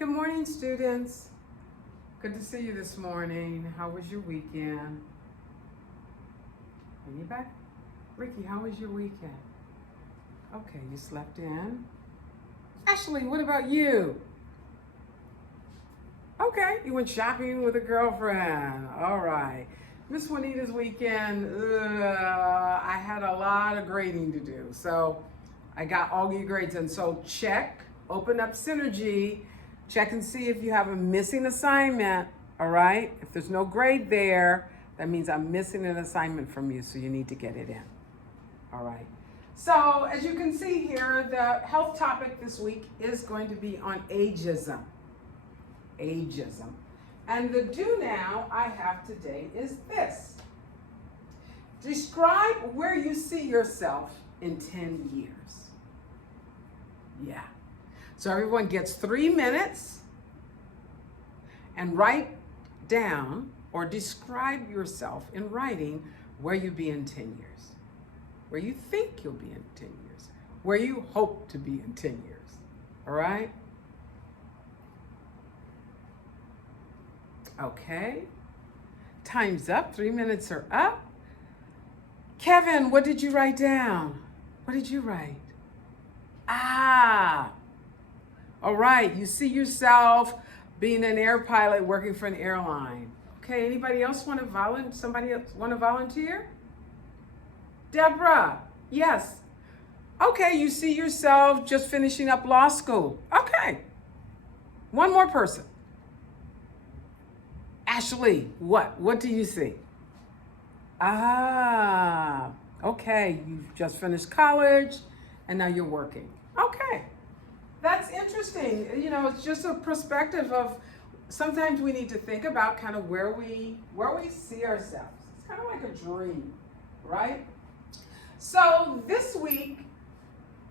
Good morning, students. Good to see you this morning. How was your weekend? Are you back? Ricky, how was your weekend? Okay, you slept in. Ashley, what about you? Okay, you went shopping with a girlfriend. All right. Miss Juanita's weekend, I had a lot of grading to do. So I got all your grades in. So check, open up Synergy, check and see if you have a missing assignment. All right. If there's no grade there, that means I'm missing an assignment from you. So you need to get it in. All right. So as you can see here, the health topic this week is going to be on ageism. Ageism. And the do now I have today is this. Describe where you see yourself in 10 years. Yeah. So everyone gets 3 minutes and write down or describe yourself in writing where you'll be in 10 years. Where you think you'll be in 10 years. Where you hope to be in 10 years. All right? Okay. Time's up. 3 minutes are up. Kevin, what did you write down? What did you write? All right. You see yourself being an air pilot working for an airline. Okay. Anybody else want to volunteer? Somebody else want to volunteer? Deborah. Yes. Okay. You see yourself just finishing up law school. Okay. One more person. Ashley, what do you see? Okay, you've just finished college and now you're working. Okay, that's interesting. You know, it's just a perspective of sometimes we need to think about kind of where we see ourselves. It's kind of like a dream, right? So this week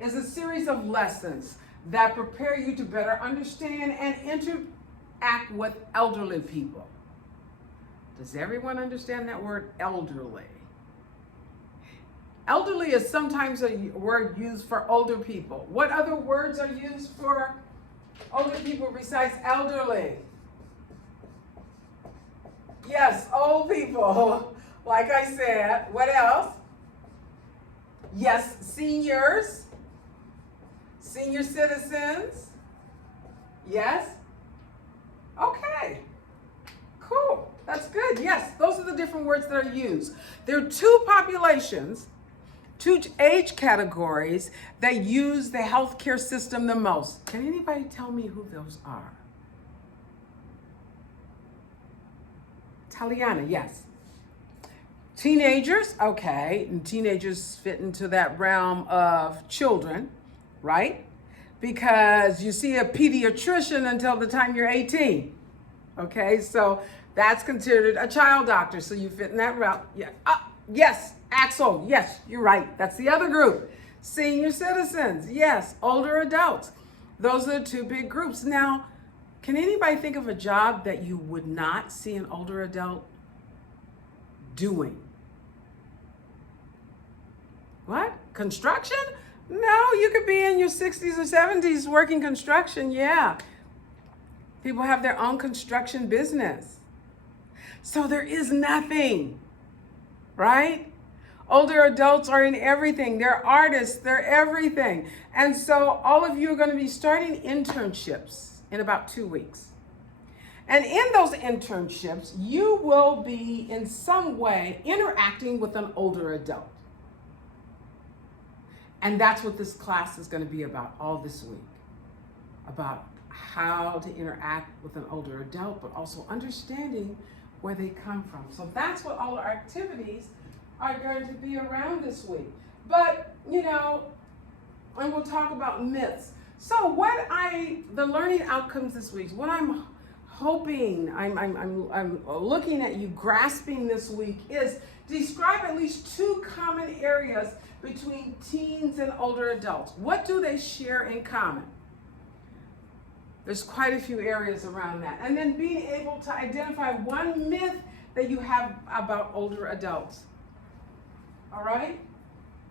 is a series of lessons that prepare you to better understand and interact with elderly people. Does everyone understand that word, elderly? Elderly is sometimes a word used for older people. What other words are used for older people besides elderly? Yes, old people. Like I said, what else? Yes, seniors. Senior citizens. Yes? Okay. Cool. That's good. Yes, those are the different words that are used. There are two populations, two age categories that use the healthcare system the most. Can anybody tell me who those are? Taliana, yes. Teenagers, okay, and teenagers fit into that realm of children, right? Because you see a pediatrician until the time you're 18. Okay, so that's considered a child doctor, so you fit in that route. Yeah. Yes, Axel. Yes, you're right. That's the other group. Senior citizens. Yes, older adults. Those are the two big groups. Now, can anybody think of a job that you would not see an older adult doing? What? Construction? No, you could be in your 60s or 70s working construction. Yeah. People have their own construction business. So there is nothing, right? Older adults are in everything. They're artists, they're everything. And so all of you are going to be starting internships in about 2 weeks. And in those internships, you will be in some way interacting with an older adult. And that's what this class is going to be about all this week. About how to interact with an older adult, but also understanding where they come from. So that's what all our activities are going to be around this week. But, you know, and we'll talk about myths. So the learning outcomes this week, what I'm hoping, I'm looking at you grasping this week is describe at least 2 common areas between teens and older adults. What do they share in common? There's quite a few areas around that. And then being able to identify one myth that you have about older adults. All right?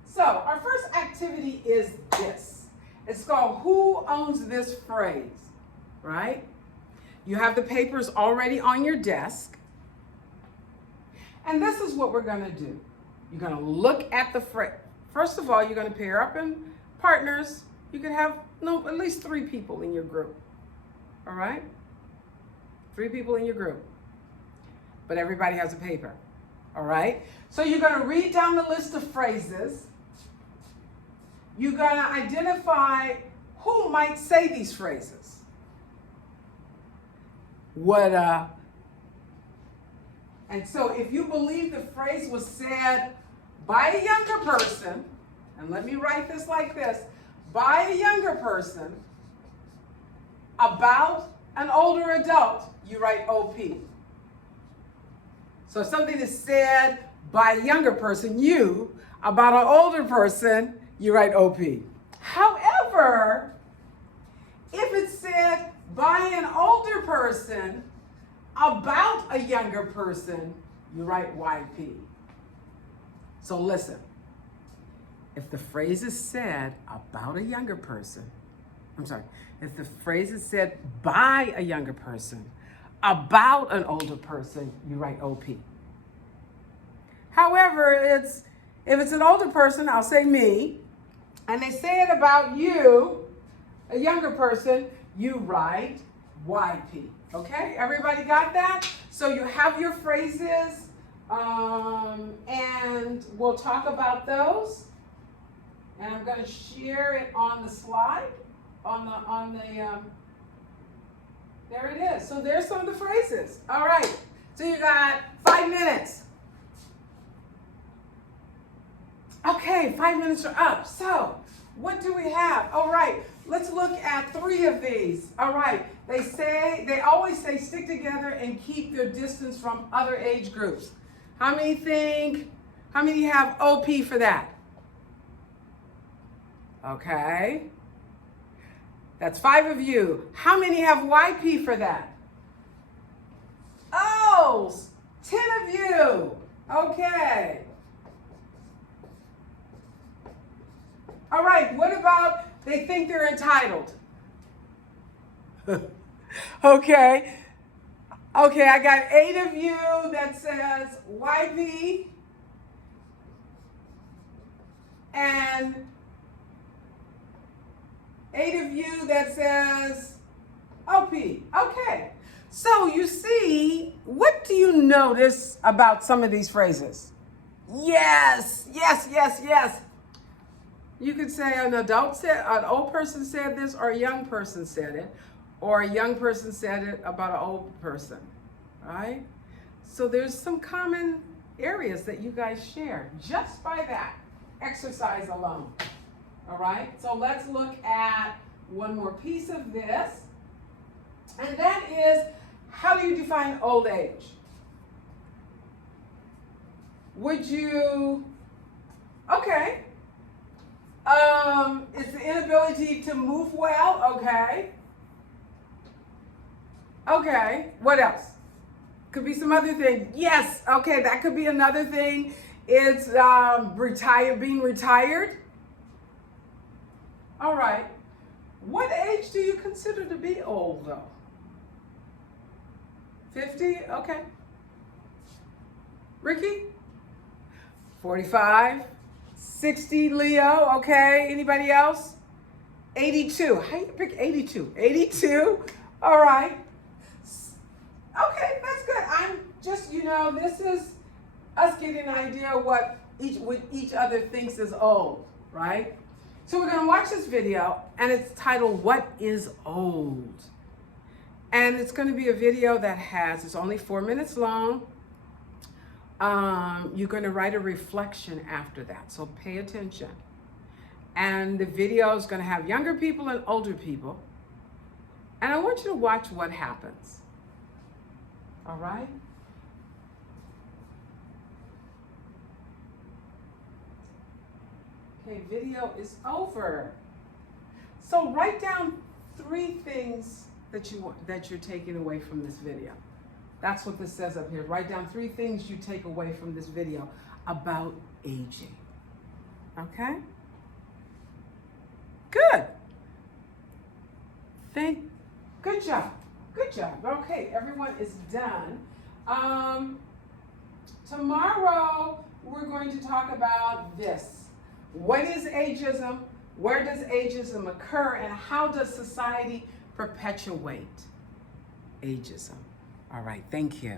So our first activity is this. It's called Who Owns This Phrase? right? You have the papers already on your desk. And this is what we're going to do. You're going to look at the phrase. First of all, you're going to pair up in partners. You can have at least 3 people in your group. All right? 3 people in your group. But everybody has a paper. All right? So you're going to read down the list of phrases. You're going to identify who might say these phrases. And so if you believe the phrase was said by a younger person, and let me write this like this, by a younger person about an older adult, you write OP. So if something is said by a younger person, you, about an older person, you write OP. However, if it's said by an older person about a younger person, you write YP. So listen, if the phrase is said about a younger person, if the phrase is said by a younger person about an older person, you write OP. However, if it's an older person, I'll say me, and they say it about you, a younger person, you write YP. Okay, everybody got that? So you have your phrases, and we'll talk about those. And I'm going to share it on the slide, there it is. So there's some of the phrases. All right, so you got 5 minutes. Okay, 5 minutes are up. So what do we have? All right, let's look at 3 of these. All right, they always say stick together and keep your distance from other age groups. How many have OP for that? Okay. That's 5 of you. How many have YP for that? Oh, 10 of you. Okay. All right, what about they think they're entitled? Okay, I got 8 of you that says YP and 8 of you that says OP. Okay, so you see, what do you notice about some of these phrases? Yes. You could say an old person said this, or a young person said it, or a young person said it about an old person, right? So there's some common areas that you guys share just by that exercise alone, all right? So let's look at one more piece of this, and that is, how do you define old age? Okay. It's the inability to move well, okay. Okay, what else? Could be some other thing. Yes, okay, that could be another thing. It's being retired. All right. What age do you consider to be old, though? 50? Okay. Ricky? 45? 60, Leo? Okay. Anybody else? 82. How you pick 82? 82? All right. Okay, that's good. I'm just, this is us getting an idea of what each other thinks is old, right? So we're going to watch this video, and it's titled, What is Old? And it's going to be a video it's only 4 minutes long. You're going to write a reflection after that, so pay attention. And the video is going to have younger people and older people. And I want you to watch what happens. All right? Okay, video is over. So write down 3 things that you're taking away from this video. That's what this says up here. Write down 3 things you take away from this video about aging. Okay? Good. Good job. Good job. Okay, everyone is done. Tomorrow, we're going to talk about this. What is ageism? Where does ageism occur? And how does society perpetuate ageism? All right, thank you.